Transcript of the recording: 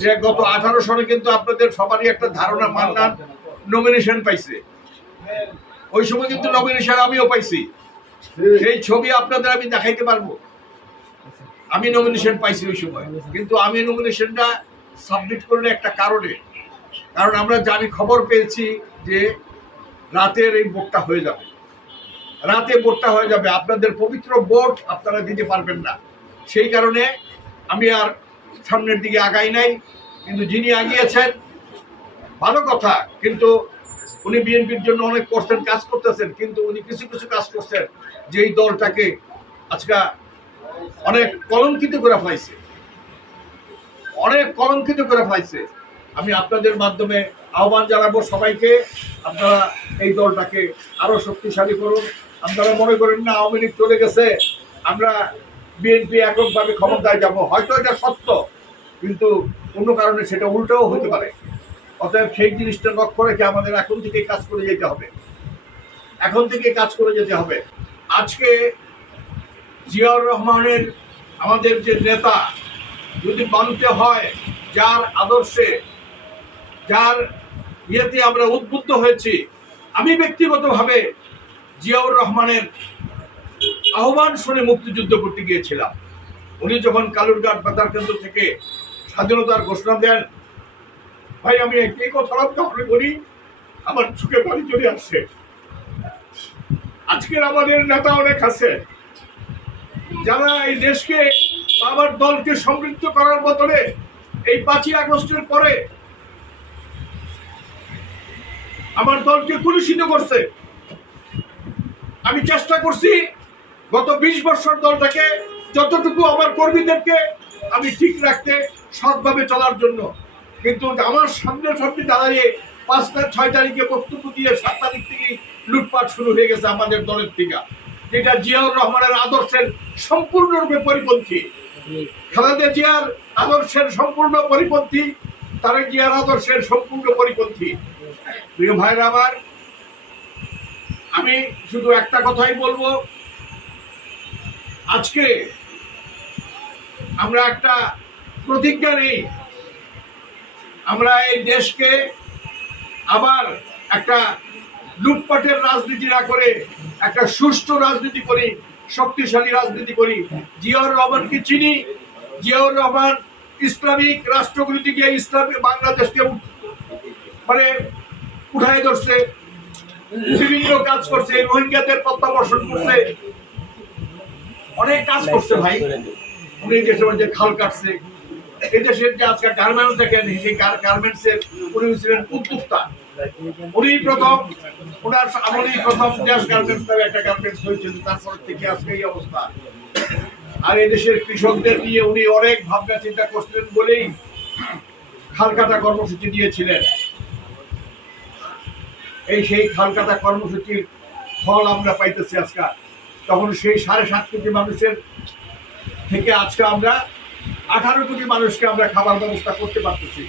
যে গত আঠারো সনে কিন্তু আপনাদের সবারই একটা ধারণা মান্নান নমিনেশন পাইছে। ওই সময় কিন্তু নমিনেশন আমিও পাইছি। সেই ছবি আপনাদের আমি দেখাইতে পারব। আমি নমিনেশন পাইছি ওই সময়। কিন্তু আমি নমিনেশনটা সাবমিট করিনি একটা কারণে। কারণ আমরা জানি, খবর পেয়েছি যে রাতের এই ভোটটা হয়ে যাবে। রাতে ভোটটা হয়ে যাবে। আপনাদের পবিত্র ভোট আপনারা দিতে পারবেন না। সেই কারণে আমি আর সামনের দিকে আগাই নাই, কিন্তু যিনি আগিয়েছেন, ভালো কথা, কিন্তু উনি বিএনপির জন্য অনেক করছেন কাজ করতেছেন, কিন্তু উনি কিছু কিছু কাজ করছেন যে এই দলটাকে আজকে অনেক কলঙ্কিত করে ফেলাইছে। অনেক কলঙ্কিত করে ফেলাইছে। আমি আপনাদের মাধ্যমে আহ্বান জানাব সবাইকে, আপনারা এই দলটাকে আরও শক্তিশালী করুন। আপনারা মনে করেন না, আওয়ামী লীগ চলে গেছে, আমরা বিএনপি এককভাবে ক্ষমতায় যাব, হয়তো এটা সত্য, কিন্তু অন্য কারণে সেটা উল্টাও হতে পারে। অতএব সেই জিনিসটা লক্ষ্য রেখে আমাদের এখন থেকে কাজ করে যেতে হবে। এখন থেকে কাজ করে যেতে হবে। আজকে জিয়াউর রহমানের আমাদের যে নেতা, যদি মানতে হয় যার আদর্শে, যার ইয়েতে আমরা উদ্বুদ্ধ হয়েছি, আমি ব্যক্তিগতভাবে জিয়াউর রহমানের আহ্বান শুনে মুক্তিযুদ্ধ করতে গিয়েছিলাম। উনি যখন কালুরঘাট বেতার কেন্দ্র থেকে স্বাধীনতার ঘোষণা দেন, ভাই, আমি এই কথাটা আপনি বলি, আমার চোখে পানি চলে আসছে। আজকের আমাদের নেতা অনেক আছে। যারা এই দেশকে বা আমার দলকে সমৃদ্ধ করার বদলে এই পাঁচই আগস্টের পরে আমার দলকে কুলুষিত করছে। আমি চেষ্টা করছি গত বিশ বছর দলটাকে যতটুকু আমার কর্মীদেরকে আমি ঠিক রাখতে, সৎভাবে চলার জন্য। কিন্তু আমার সামনে সামনে দাঁড়িয়ে পাঁচ তারিখ ছয় তারিখে বক্তব্য দিয়ে সাত তারিখ থেকে লুটপাট শুরু হয়ে গেছে আমাদের দলের থেকে যেটা জিয়াউর রহমানের আদর্শের সম্পূর্ণরূপে পরিপন্থী। খালেদা জিয়ার আদর্শের সম্পূর্ণ পরিপন্থী, তারেক জিয়ার আদর্শের সম্পূর্ণ পরিপন্থী। প্রিয় ভাইরা আমার, আমি শুধু একটা কথাই বলব আজকে আমরা একটা প্রতিজ্ঞা নেই। আমরা এই দেশকে আবার একটা লুটপাটের রাজনীতি না করে একটা সুষ্ঠু রাজনীতি করি, শক্তিশালী রাজনীতি করি। জিয়াউর রহমানকে চিনি। জিয়াউর রহমান ইসলামিক রাষ্ট্রগুলিতে গিয়ে ইসলামী বাংলাদেশকে মানে উঠায় ধরছে, বিভিন্ন কাজ করছে, রোহিঙ্গাদের প্রত্যাবর্ষণ করছে। অনেক কাজ করছে ভাই। উনি যে সময় যে খাল কাটছে। এই দেশের যে আজকে গার্মেন্টস দেখেন সেই গার্মেন্টস এর উনি ছিলেন উদ্যোক্তা। উনি প্রথম ওনার আমলেই প্রথম দেশ গার্মেন্টস নামে একটা গার্মেন্টস হয়েছিল। তারপর থেকে আজকে এই অবস্থা। আর এই দেশের কৃষকদের নিয়ে উনি অনেক ভাবনা চিন্তা করছিলেন বলেই খাল কাটা কর্মসূচি দিয়েছিলেন। এই সেই খাল কাটা কর্মসূচির ফল আমরা পাইতেছি আজকে। তখন সেই সাড়ে সাত কোটি মানুষের থেকে আজকে আমরা আঠারো কোটি মানুষকে আমরা খাবার ব্যবস্থা করতে পারতেছি।